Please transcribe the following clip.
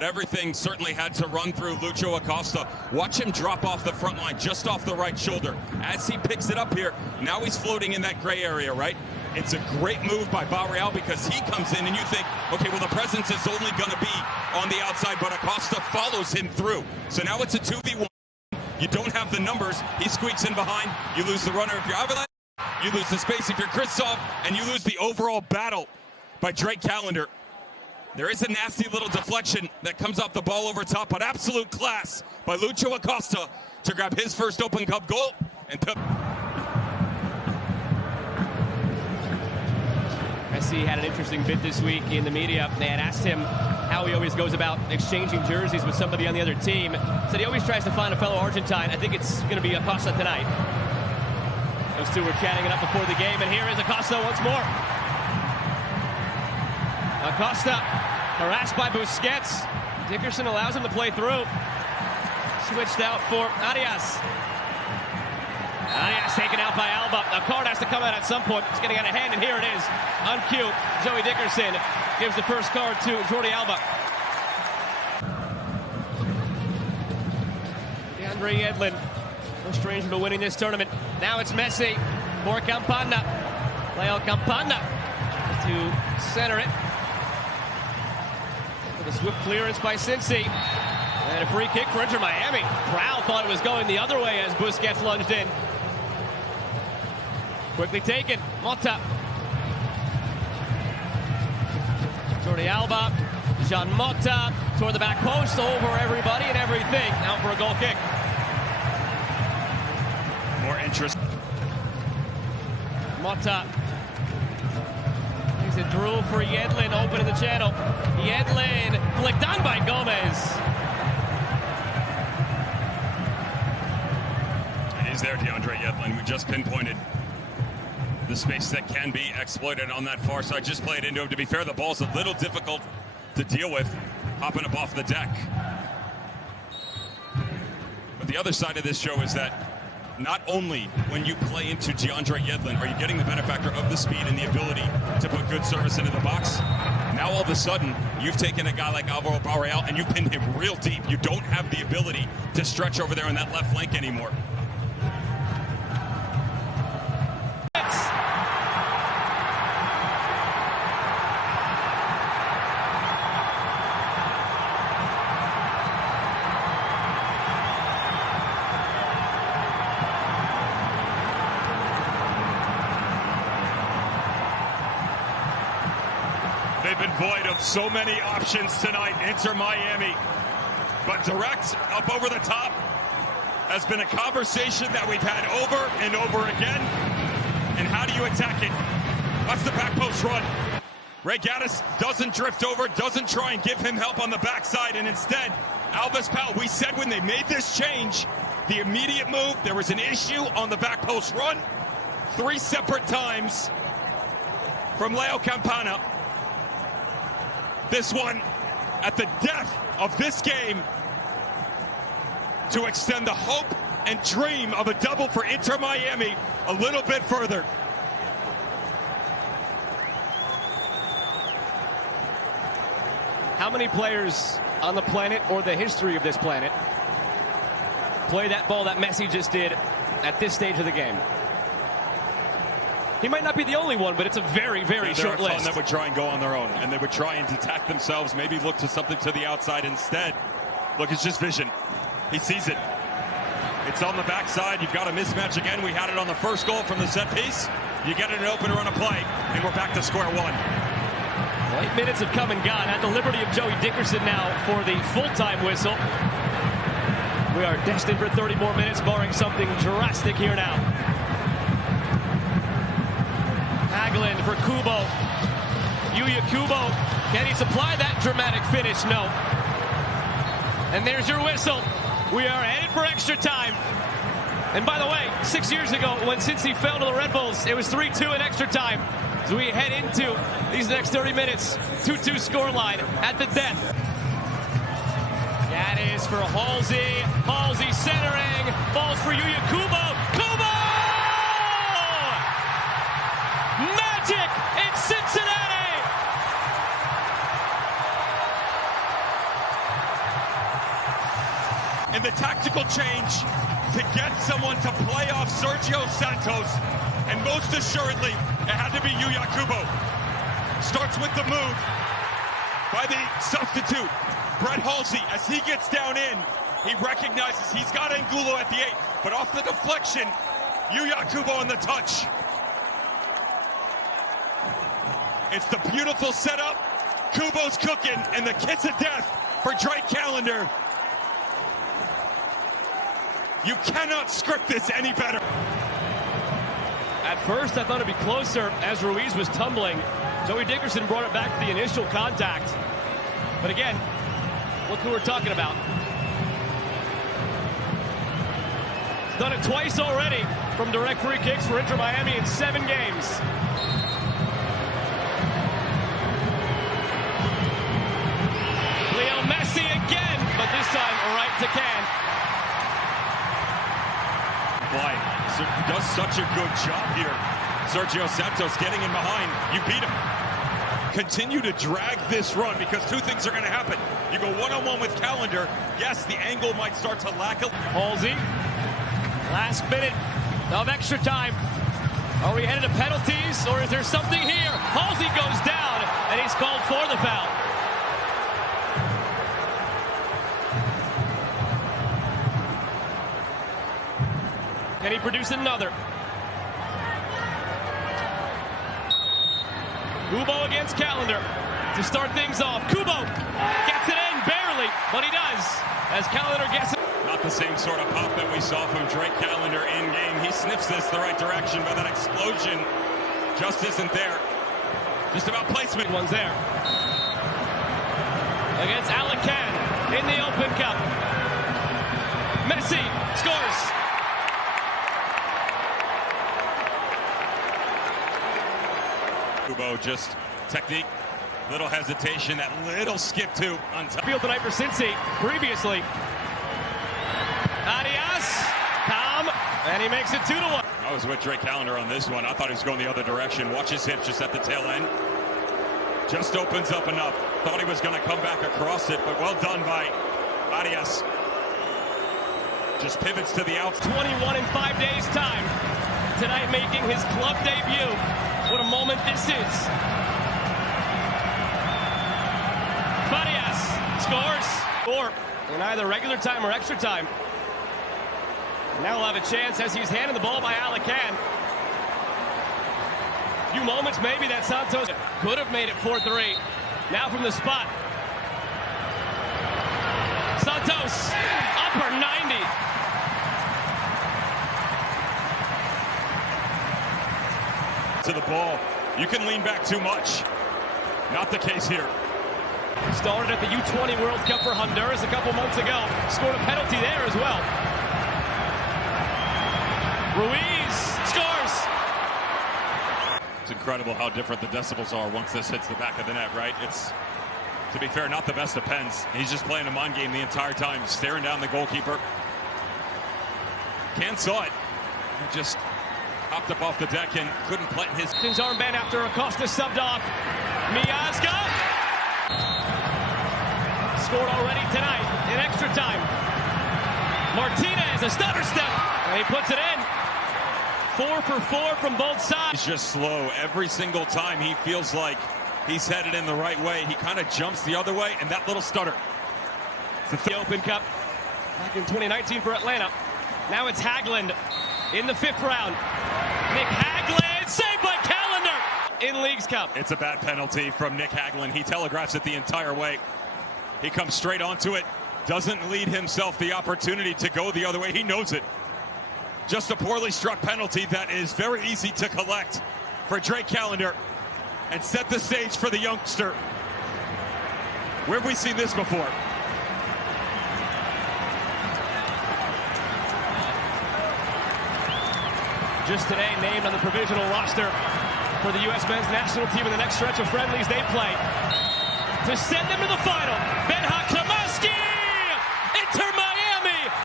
but everything certainly had to run through Lucho Acosta. Watch him drop off the front line, just off the right shoulder. As he picks it up here, now he's floating in that gray area, right? It's a great move by Barreal because he comes in and you think, okay, well, the presence is only going to be on the outside, but Acosta follows him through. So now it's a 2v1. You don't have the numbers. He squeaks in behind. You lose the runner if you're Highlits. You lose the space if you're Kristoff, and you lose the overall battle by team.Callander. There is a nasty little deflection that comes off the ball over top, but absolute class by Lucho Acosta to grab his first Open Cup goal. And Messi had an interesting bit this week in the media. They had asked him how he always goes about exchanging jerseys with somebody on the other team. Said he always tries to find a fellow Argentine. I think it's going to be Acosta tonight. Those two were chatting it up before the game, and here is Acosta once more. Acosta harassed by Busquets. Dickerson allows him to play through. Switched out for Arias. Arias taken out by Alba. A card has to come out at some point. It's getting out of hand, and here it is. On cue, Joey Dickerson gives the first card to Jordi Alba. DeAndre Yedlin, no stranger to winning this tournament. Now it's Messi for Campana. Leo Campana to center it. With a swift clearance by Cincy. And a free kick for Inter Miami. Proud thought it was going the other way as Busquets lunged in. Quickly taken. Mota. Jordi Alba. Jean Mota toward the back post, over everybody and everything. Out for a goal kick. more interest. Mota. He's a drill for Yedlin, open in the channel. Yedlin flicked on by Gomez. It is there, DeAndre Yedlin. We just pinpointed the space that can be exploited on that far side. Just played into him. To be fair, the ball's a little difficult to deal with, hopping up off the deck. But the other side of this show is that not only when you play into DeAndre Yedlin are you getting the benefactor of the speed and the ability to put good service into the box, now all of a sudden you've taken a guy like Alvaro Barreal and you pinned him real deep. You don't have the ability to stretch over there on that left flank anymore. They've been void of so many options tonight, Inter Miami. But direct up over the top has been a conversation that we've had over and over again. And how do you attack it? That's the back post run. Ray Gaddis doesn't drift over, doesn't try and give him help on the backside, and instead, Alves Powell, we said when they made this change, the immediate move, there was an issue on the back post run. 3 separate times from Leo Campana. This one at the depth of this game to extend the hope and dream of a double for Inter Miami a little bit further. How many players on the planet or the history of this planet play that ball that Messi just did at this stage of the game? He might not be the only one, but it's a very, very short list. There are some that would try and go on their own, and they would try and detach themselves, maybe look to something to the outside instead. Look, it's just vision. He sees it. It's on the backside. You've got a mismatch again. We had it on the first goal from the set piece. You get an opener on a play, and we're back to square one. 8 minutes have come and gone. At the liberty of Joey Dickerson now for the full-time whistle. We are destined for 30 more minutes, barring something drastic here now. Hagelin for Kubo. Yuya Kubo. Can he supply that dramatic finish? No. And there's your whistle. We are headed for extra time. And by the way, 6 years ago, when Cincy fell to the Red Bulls, it was 3-2 in extra time. So we head into these next 30 minutes. 2-2 scoreline at the death. That is for Halsey. Halsey centering. Balls for Yuya Kubo. Kubo! Magic in Cincinnati! in the tactical change to get someone to play off Sergio Santos, and most assuredly, it had to be Yuya Kubo. Starts with the move by the substitute, Brett Halsey. As he gets down in, he recognizes he's got Angulo at the 8, but off the deflection, Yuya Kubo on the touch. It's the beautiful setup. Kubo's cooking, and the kiss of death for Callander. You cannot script this any better. At first, I thought it'd be closer as Ruiz was tumbling. Joey Dickerson brought it back to the initial contact. But again, look who we're talking about. He's done it twice already from direct free kicks for Inter Miami in 7 games. Leo Messi again, but this time right to Can. Boy, does such a good job here. Sergio Santos getting in behind. You beat him. Continue to drag this run, because 2 things are going to happen. You go one-on-one with Callander. Yes, the angle might start to lack a... Halsey, last minute of extra time. Are we headed to penalties, or is there something here? Halsey goes down, and he's called for the foul. Can he produce another? Kubo against Callander to start things off. Kubo gets it in, barely, but he does, as Callander gets it. Not the same sort of pop that we saw from Callander in game. He sniffs this the right direction, but that explosion just isn't there. Just about placement. One's there. Against Alacan in the Open Cup. Messi scores. Kubo, just technique, little hesitation, that little skip too on top. Field tonight for Cincy. Previously, Arias, Tom, and he makes it 2-1. I was with Callander on this one. I thought he was going the other direction. Watch his hip just at the tail end. Just opens up enough. Thought he was going to come back across it, but well done by Arias. Just pivots to the outside. 21 in 5 days' time. Tonight making his club debut. What a moment this is. Farias scores. Or in either regular time or extra time. Now he'll have a chance as he's handing the ball by Alacan. A few moments maybe that Santos could have made it 4-3. Now from the spot. Santos, upper 90. To the ball. You can lean back too much. Not the case here. Started at the U20 World Cup for Honduras a couple months ago. Scored a penalty there as well. Ruiz scores. It's incredible how different the decibels are once this hits the back of the net, right? It's, to be fair, not the best of pens. He's just playing a mind game the entire time, staring down the goalkeeper. Can saw it. He just hopped up off the deck and couldn't plant his armband after Acosta subbed off. Miazga scored already tonight in extra time. Martinez, a stutter step, and he puts it in. 4 for 4 from both sides. He's just slow every single time. He feels like he's headed in the right way. He kind of jumps the other way, and that little stutter. The Open Cup back in 2019 for Atlanta. Now it's Haglund in the 5th round. Nick Haglund, saved by Callander in Leagues Cup. It's a bad penalty from Nick Haglund. He telegraphs it the entire way. He comes straight onto it. Doesn't lead himself the opportunity to go the other way. He knows it. Just a poorly struck penalty that is very easy to collect for Callander and set the stage for the youngster. Where have we seen this before? Just today named on the provisional roster for the U.S. men's national team in the next stretch of friendlies they play to send them to the final. Ben